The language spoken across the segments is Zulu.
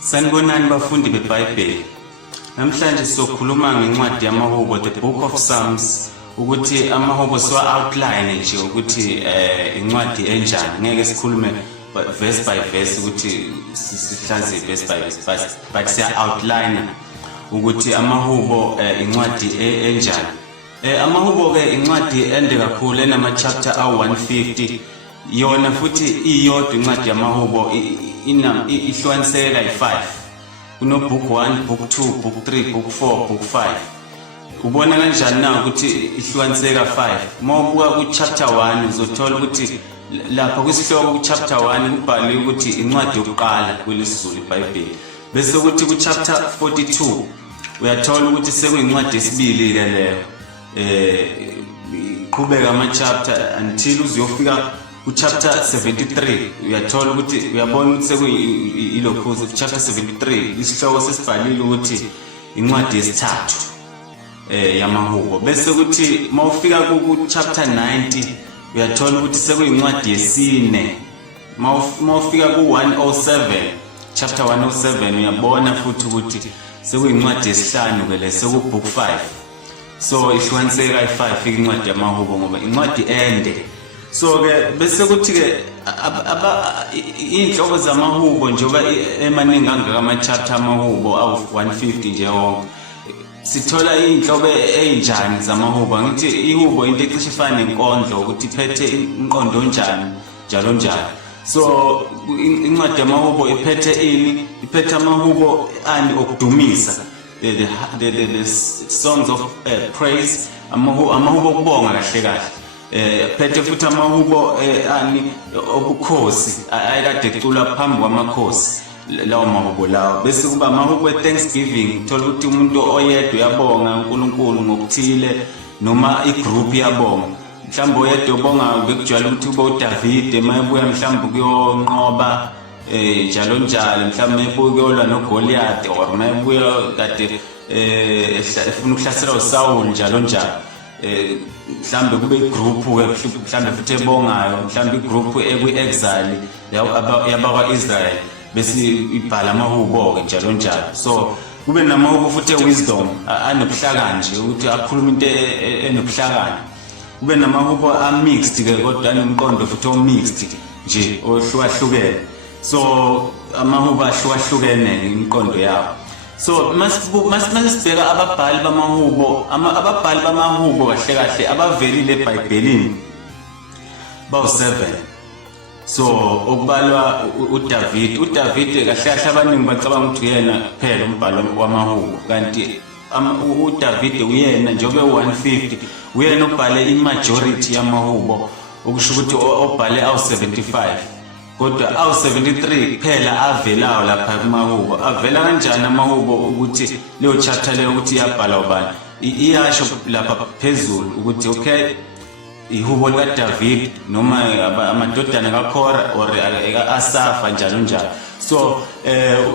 Sanibonani bafundi beBhayibheli. Namhlanje sokhuluma ngencwadi yamaHubo, the book of Psalms, ukuthi amaHubo outline nje ukuthi incwadi enjani. Ngeke sikhulume verse by verse ukuthi sihlaze verse by verse, but siya outline ukuthi amaHubo incwadi enjani. AmaHubo ke incwadi ende kakhulu enama chapter awu150. Yona futhi iyodwa incwadi yamaHubo ihlukaniseka kayi5. Kuno book 1, book 2, book 3, book 4, book 5. Ubona kanjani na ukuthi ihlukaniseka 5? Mawubuka ku chapter 1 uzothola ukuthi lapha kwisihloko ku chapter 1 kubhaliwe ukuthi incwadi yokuqala kwelesizulu iBhayibheli. Bese ukuthi ku chapter 42 uyathola ukuthi sekuyincwadi yesibili ke leyo. Qhubeka ama chapter until uzofika ku chapter 73 uyathola ukuthi uyabona ukuthi sekuyilokho chapter 73 isihloko sesibhalile ukuthi incwadi yesithathu yamaHubo. Bese ukuthi mawufika ku chapter 90 uyathola ukuthi sekuyincwadi yesine. Mawufika ku 107 chapter 107 uyabona futhi ukuthi sekuyincwadi yesihlanu ke le seku book 5. So ihlukaniseka kayi5 incwadi yamaHubo ngoba incwadi ende. So ke bese kuthi ke inhloko zamaHubo njengoba emaningi angaka chapter amaHubo awu150 nje wonke. Sithola inhloko enjani zamaHubo. Ngithi iHubo into ecishe ifane nenkondlo ukuthi iphethe inqondo onjani njalo njalo. So incwadi yamaHubo iphethe ini? Iphethe amaHubo ani okudumisa, the songs of praise, amaHubo okubonga kahle kahle. Phethe futhi amaHubo ani obukhosi ayekade ecula phambi kwamakhosi lawo maHubo lawo. Bese kuba amaHubo eThanksgiving, thola ukuthi umuntu oyedwa uyabonga uNkulunkulu ngokuthile noma igroup yabonga. Mhlawumbe oyedwa ubonga bekujwayele ukuthi ube uDavid emayebuya mhlawumbe kuyonqoba njalo njalo, mhlawumbe ebuya kuyolwa noGoliath or mayebuya kade efuna ukuhlasela uSaul njalo njalo. Mhlambe kube igroup ke mhlambe futhi ebongayo, mhlambe igroup ekwi-exile yabakwa Israel bese ibhala amaHubo ke njalo njalo. So kube namaHubo futhi ewisdom anobuhlakani nje ukuthi akhuluma into enobuhlakani. Kube namaHubo mixed ke kodwa anomqondo futhi omixed nje ohlukahlukene. So amaHubo ahlukahlukene imiqondo yawo. So masibheka ababhali bamaHubo, ababhali bamaHubo kahle kahle abavelile eBhayibhelini bawu7. So okubalwa uDavid kahle kahle abaningi bacabanga ukuthi uyena kuphela umbhalo wamaHubo, kanti uDavid uyena njengoba u150 uyena obhale imajority yamaHubo, okusho ukuthi obhale awu75. Kodwa awu73 kuphela avelayo lapha kumaHubo. Avela kanjani amaHubo ukuthi leyo chapter leyo ukuthi iyabhala ubani? Iyasho lapha phezulu ukuthi okay iHubo likaDavid noma amadodana kaKora or Asafa njalo njalo. So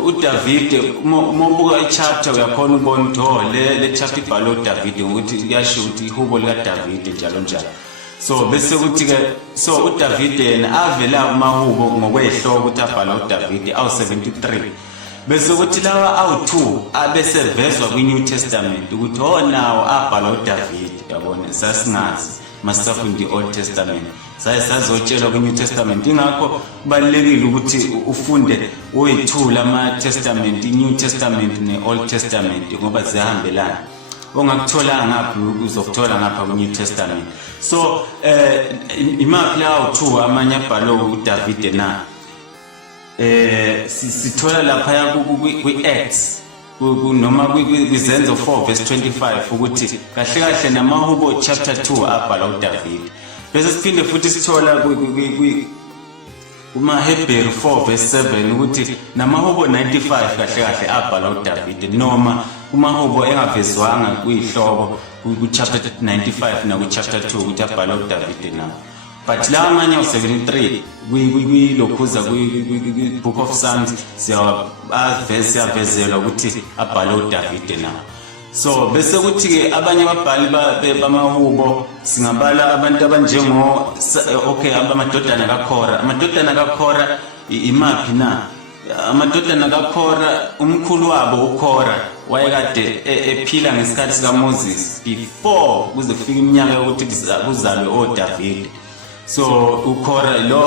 uDavid mobuka ichapter uyakhona ukubona ukuthi le chapter ibhalwe uDavid ukuthi iyasho ukuthi iHubo likaDavid njalo njalo. So bese kuthi ke so uDavid yena avela kumaHubo ngokwehloko ukuthi abhala uDavid awu73. Bese kuthi lawa awu2 abese vezwa kwiNew Testament ukuthi nawo abhala uDavid. Yabona sasingazi masafunda iOld Testament sazotshelwa kwiNew Testament. Ingakho kubalekile ukuthi ufunde uyithula ama-Testament, iNew Testament neOld Testament ngoba zihambelana. Ongakuthola ngapha uzokuthola ngapha kwiNew Testament. So imaphi lawo 2 amanye abhalwe uDavid na sithola lapha kwi-Acts noma kwiZenzo 4 verse 25 ukuthi kahle kahle namaHubo chapter 2 abhala uDavid. Bese siphinde futhi sithola umaHebheru 4 verse 7 ukuthi namaHubo 95 kahle kahle abhala uDavid, noma kumaHubo engavezwanga kuyihloko ku chapter 95 na ku chapter 2 ukuthi abhala uDavid na. But la amanye u73 lokhuza kwi book of Psalms siyavezela ukuthi abhala uDavid na. So bese kuthi ke abanye ababhali bamaHubo singabala abantu abanjengo okay amadodana kaKora. Amadodana kaKora imaphi na? amadodana kaKhora umkhulu wabo uKhora wayekade ephila ngesikhathi sikaMoses before kuze kufike iminyaka yokuthi kuzalwe oDavid. So uKhora lo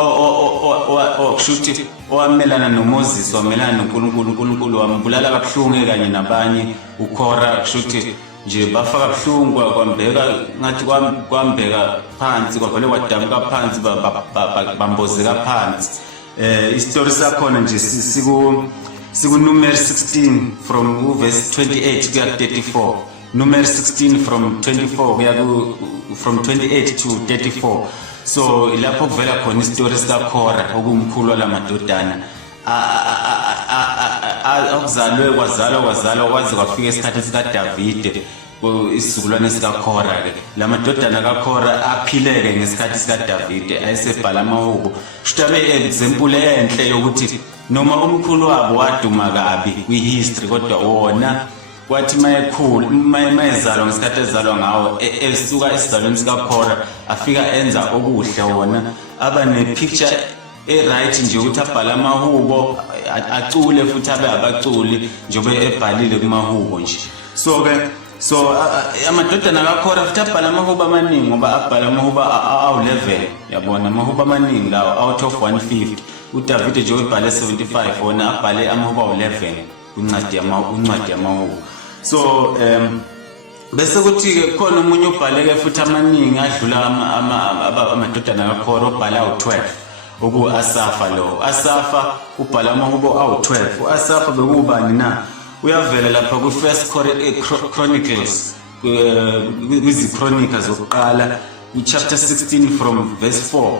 okushuthi owamelana noMoses wamelana noNkulunkulu, uNkulunkulu wambulala kabuhlungu kanye nabanye. uKhora kushuthi nje bafaka buhlungu kwambeka ngathi kwambeka phansi kwavele kwadabuka phansi bambozeka phansi. Istory sakhona nje siku Numbers 16 from verse 28 kuya 34. Numbers 16 from 24 kuya from 28 to 34. So ilapho kuvela khona istory sikaKhora okumkhulu lamadodana akuzalwe kwazalwa kwaze kwafika isikhathi sikaDavid isizukulwane sikaKhora ke. Lamadodana kaKhora aphileke ngesikhathi sikaDavid ayesebhala amahubo. Shutabe example enhle yokuthi noma umkhulu wabo waduma kabi kwihistory kodwa wona kwathi mayezalwa ngesikhathi ezalwa ngawo esuka esizalweni sikaKhora afika enza okuhle wona aba nepicture right nje ukuthi abhala amahubo acule futhi abe abaculi njengoba ebhalile kumahubo nje. So amadodana kaKhora futhi abhala amahubo amaningi ngoba abhala amahubo awu-11 yabona amahubo amaningi lawo out of 150. uDavid nje ubhale 75 wona abhale amahubo awu-11 uncwadi yamahubo. So bese kuthi ke khona umunye ubhaleke futhi amaningi adlula amadodana kaKhora obhala awu-12 oku-Asafa. Lo Asafa ubhala amahubo awu-12. u-Asafa bekubani na? Uyavela lapha ku-First Chronicles kwizikronika zokuqala chapter 16 from verse 4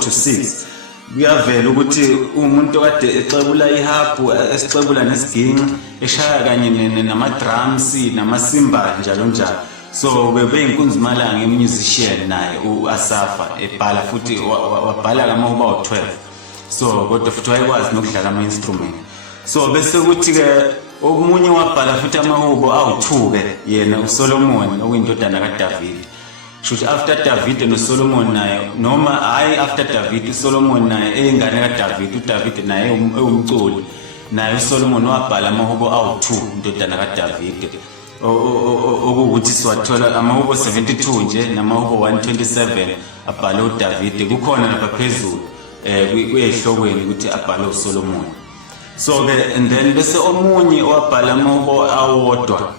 to 6. Kuyavela ukuthi umuntu kade exebula ihabhu esixebula nesiginci eshaya kanye nama-drums nama-cymbal njalo njalo. So beyinkunzimalanga musician naye u-Asafa ebhala futhi wabhala amahubo awu-12. So kodwa futhi wayekwazi nokudlala ama-instrument. So bese kuthi ke omunye wabhala futhi amahubo awu-2 ke yena uSolomon okuyindodana kaDavid. Shuthi after David noSolomon naye noma hayi after David uSolomon naye eyingane kaDavid. uDavid naye ewumculi naye uSolomon wabhala amahubo awu-2 indodana kaDavid okuwukuthi siwathola amahubo 72 nje namahubo 127 abhala uDavid. Kukhona lapha phezulu kuyehlokweni ukuthi abhala uSolomon. So ke and then bese omunye wabhala amahubo awodwa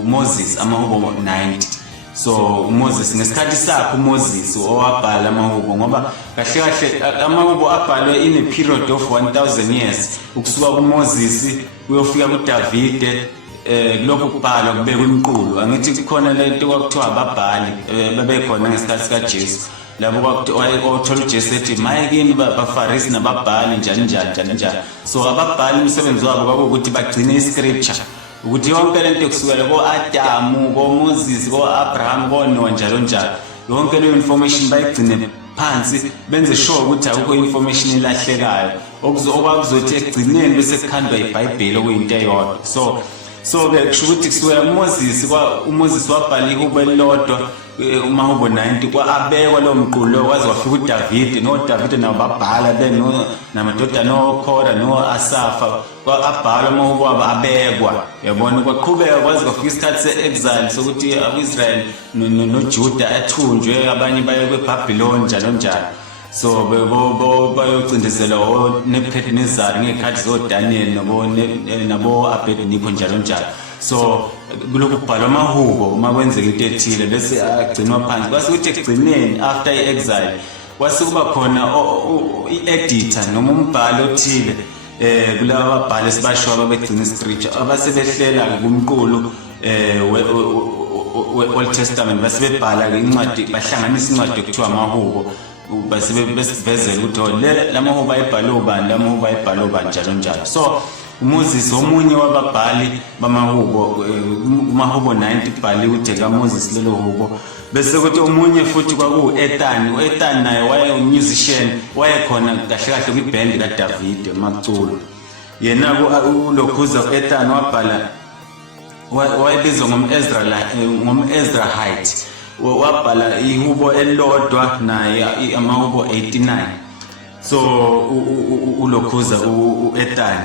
uMoses amahubo 90. So uMoses ngesikhathi sakhe uMoses owabhala amahubo ngoba kahle kahle amahubo abhalwe in a period of 1000 years ukusuka kuMoses kuyofika kuDavid. Lokho kubhalwa kubekwa imiqulu. Angithi kukhona lento kwakuthiwa ababhali bebekhona ngesikhathi sikaJesu labo kwakuthola uJesu ethi mayekini baFarisi nababhali njani. So ababhali umsebenzi wabo kwakuwukuthi bagcine iscripture ukuthi yonke lento kusukela ko-Adamu koMoses ko-Abraham koNoah njalo yonke leyo information bayigcine phansi benze sure ukuthi akukho information elahlekayo okwakuzothi ekugcineni bese kukhandwa iBhayibheli okuyinto eyodwa. So ke kusho ukuthi kusukela uMoses wabhala ihubo elilodwa umahubo 90 kwaabekwa lo mqulo kwaze wafika uDavid noDavid nabo babhala namadodana oKhora noAsafa kwabhala amahubo abo abekwa. Yabona kwaqhubeka kwaze kwafika isikhathi se-exile sokuthi ab'Israel noJuda athunjwe abanye baye kweBhabhiloni njalo. So bayocindezela oNebukadnezar ngekhathi zoDaniel nabo Abednego njalo. So kulokhu kubhalwa amahubo uma kwenzeka into ethile bese agcinwa phansi. Kwase kuthi ekugcineni after i-exile kwase kuba khona i-editor noma umbhalo othile kulaba babhali esibasho ababegcina iscripture abasebehlela kumqulu we-Old Testament basebebhala ke incwadi bahlanganisa incwadi ekuthiwa amahubo besivezela ukuthi lamahubo ayibhala ubani lamahubo ayibhala ubani njalo. So uMoses omunye wababhali bamahubo umahubo 90 kubhaliwe ukuthi kaMoses lelo hubo. Bese kuthi omunye futhi kwaku-Ethan. u-Ethan naye wayemusician wayekhona kahle kahle kwiband kaDavid emaculo. Yena ulokhuza u-Ethan wabhala wayebizwa ngom-Ezrahite wabhala ihubo elilodwa naye amahubo 89. so uLokhuza uEthan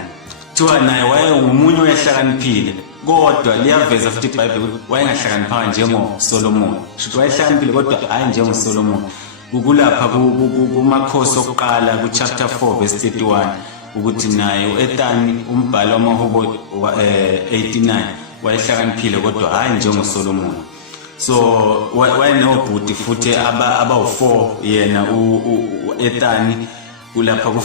kuthiwa naye wayengumunye oyahlakaniphile kodwa liyaveza futhi iBhayibheli ukuthi wayengahlakaniphanga njengoSolomon shothi wayehlakaniphile kodwa hayi njengoSolomon kulapha kumakhosi okuqala kuchapter 4 verse 31 ukuthi naye uEthan umbhalo wamahubo 89 wayehlakaniphile kodwa hayi njengoSolomon so wayenobhuti futhi abawu4 yena uEthan kulapha ku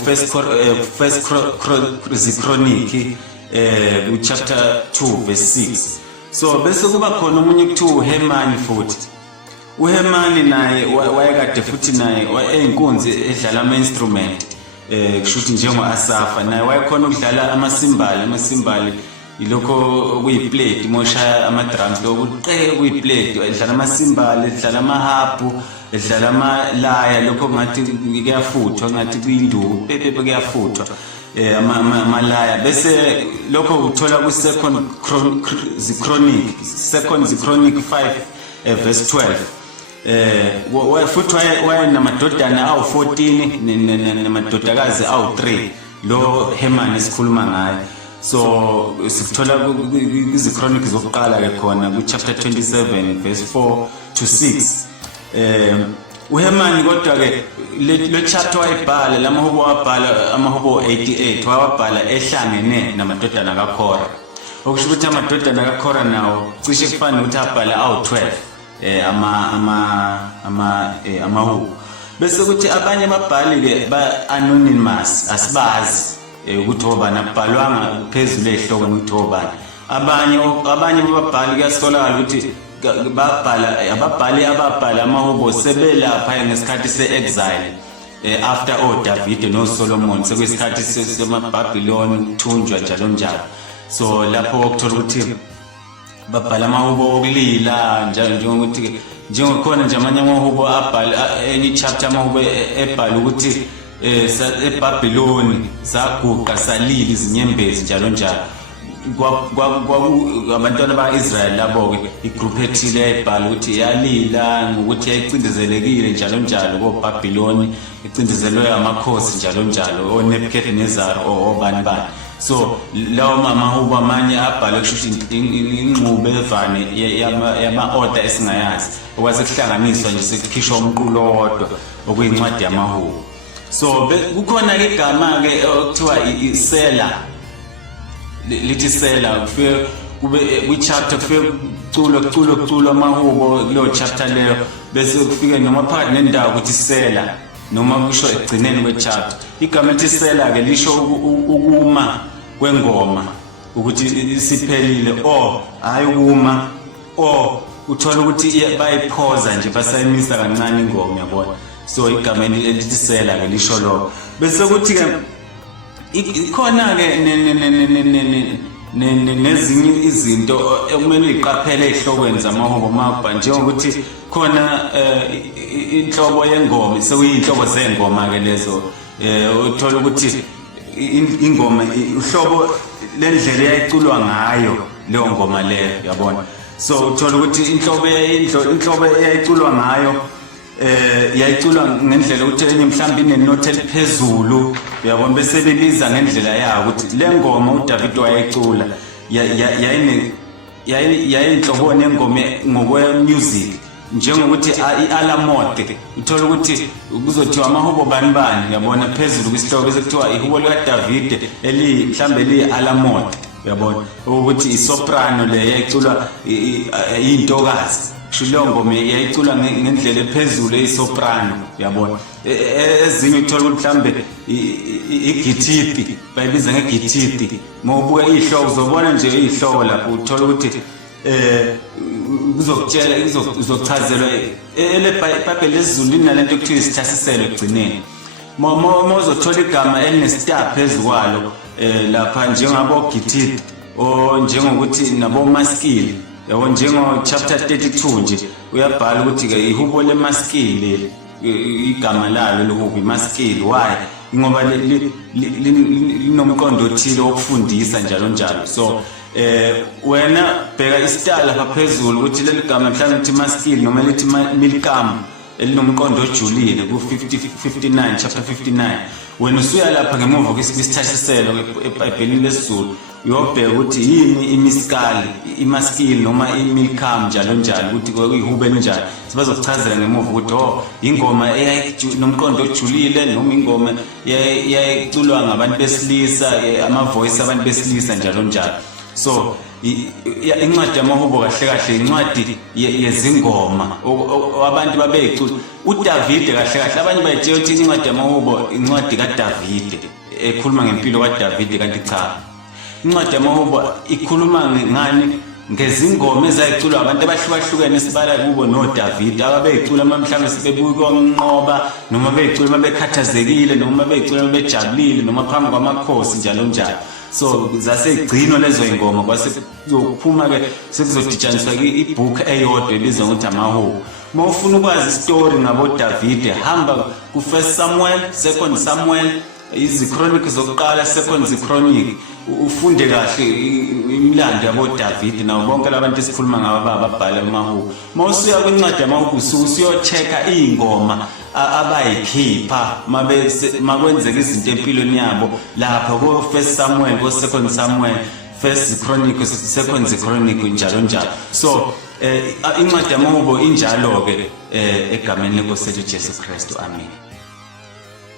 first Chronicle chapter 2 verse 6 so bese kuba khona umunye kuthiwa uHemani futhi uHemani naye wayekade futhi naye eyinkunzi edlala ama-instrument kushuthi njengo-Asafa naye wayekhona ukudlala amasimbali ilokho kuyiplate moshaya ama-drums lokho kuyiplate edlala amasimbali edlala amahabhu edlala amalaya lokho ngathi kuyafuthwa ngathi kuyinduku kuyafuthwa amalaya bese lokho uthola ku second Chronicle 5 verse 12 futhi wayenamadodana awu14 namadodakazi awu3 lo Hemani esikhuluma ngaye so sikuthola iziChronicle zokuqala ke khona ku chapter 27 verse 4 to 6 uHemani kodwa ke le chapter wayibhala lamahubo wabhala amahubo 88 wabhala ehlangene namadodana kaKhora okusho ukuthi amadodana kaKhora nawo cishe kufana ukuthi abhala awu12 amahubo bese ukuthi abanye ababhali ke ba anonymous asibazi ukuthi obani abhalwanga phezulu ehloko ukuthi obani abanye ababhali kuyasolakala ukuthi ababhali amahubo sebelapha ngesikhathi se-exile after David no Solomon sekuyisikhathi semaBhabhiloni ukuthunjwa njalo so lapho ukuthola ukuthi babhala amahubo okulila njengokuthi njengokhona nje amanye amahubo abhala enye chapter amahubo ebhala ukuthi eBhabhiloni saguqa salila izinyembezi njalo abantwana bakaIsrael labo ke igroup ethile yayibhala ukuthi yalila ngokuthi yayicindezelekile njalo koBhabhiloni icindezelwe amakhosi njalo oNebukadnezar obani so lawo amahubo amanye abhala kushuthi inqubo evane yama-order esingayazi okwazi kuhlanganiswa nje sekukhishwa umqulo owodwa okuyincwadi yamahubo so kukhona ke igama ke okuthiwa iSela lithi Sela kufike kube kwi-chapter kufike kuculo amahubo kuleyo chapter leyo bese kufike noma phakathi nendawo ukuthi Sela noma kusho egcineni kwe-chapter igama elithi Sela ke lisho ukuma kwengoma ukuthi siphelile hayi ukuma uthola ukuthi bayiphoza nje basayimisa kancane ingoma yabona so igama elithi Sela ke lisho lo bese kuthi ke ikhona ke nezinye izinto ekumele iqaphele ehlokweni zamahubo mabha njengokuthi khona inhlobo yengoma sekuyinhlobo zengoma ke lezo uthola ukuthi ingoma uhlobo lendlela eyayiculwa ngayo leyo ngoma leyo yabona so uthola ukuthi inhlobo eyayiculwa ngayo yayiculwa ngendlela ukuthi enye mhlawumbe inenote eliphezulu uyabona bese bebiza ngendlela yayo ukuthi le ngoma uDavid wayicula yayinhlobo nengoma ngokwe music njengokuthi iAlamote uthola ukuthi kuzothiwa amahubo bani uyabona phezulu kwisihloko bese kuthiwa ihubo likaDavid mhlawumbe liAlamote uyabona ukuthi isoprano le yayiculwa intokazi leyo ngoma yayicula ngendlela ephezulu eyisoprano uyabona ezinye uthola ukuthi mhlambe igithithi bayibiza ngegithithi mawubuka ihloko uzobona nje ihloko lapho uthola ukuthi uzokutshela uzochazelwa leBhayibheli lesizulu linalento ekuthiwa isithasiselo ekugcineni mawuzothola igama elinestar phezu kwalo lapha njengabo githithi njengokuthi nabo maskili yabo njengo chapter 32 nje uyabhala ukuthi ke ihubo lemaskili igama lalo lohubo imaskili why ngoba linomqondo othile wokufundisa njalo so wena bheka isitala lapha phezulu ukuthi leli gama mhlawumbe lithi maskili noma lithi milkam elinomqondo ojulile ku 59 chapter 59 wena usuya lapha ngemuva kwisithashiselo eBhayibhelini lesizulu uyobheka ukuthi yini imiskali imaskili noma imilcam njalo ukuthi kuyihube njani sibazokuchazela ngemuva ukuthi ingoma eyayinomqondo ojulile noma ingoma yayiculwa ngabantu besilisa ama voice abantu besilisa njalo so incwadi yamahubo kahle kahle incwadi yezingoma abantu babeyicula uDavide kahle kahle abanye bayitshela ukuthi incwadi yamahubo incwadi kaDavide ekhuluma ngempilo kaDavide kanti cha incwadi yamahubo ikhuluma ngani ngezingoma ezayiculwa abantu abahlukahlukene sibala kubo noDavide ababeyicula mhlawumbe sibebuka konqoba noma beyicula mabekhathazekile noma beyicula mabejabulile noma phambi kwamakhosi njalo so zasegcino lezo ingoma kwase kuyophuma ke sekuzodijaniswa ke ibook eyodwa elizwe ukuthi amahubo mawufuna ukwazi istory ngabo Davide hamba ku 1 Samuel 2 Samuel izichronicles zokuqala 2 Chronicle ufunde kahle imilando yabo Davide nawo bonke labantu esikhuluma ngabo ababhala amahubo mawusuya kwincwadi yamahubo usuyochecka ingoma abayikhipha makwenzeka izinto empilweni yabo lapha ko 1 Samuel ko 2 Samuel 1 Chronicles 2 Chronicle njalo so incwadi yamahubo injalo ke egameni lenkosi Jesu Kristu amen.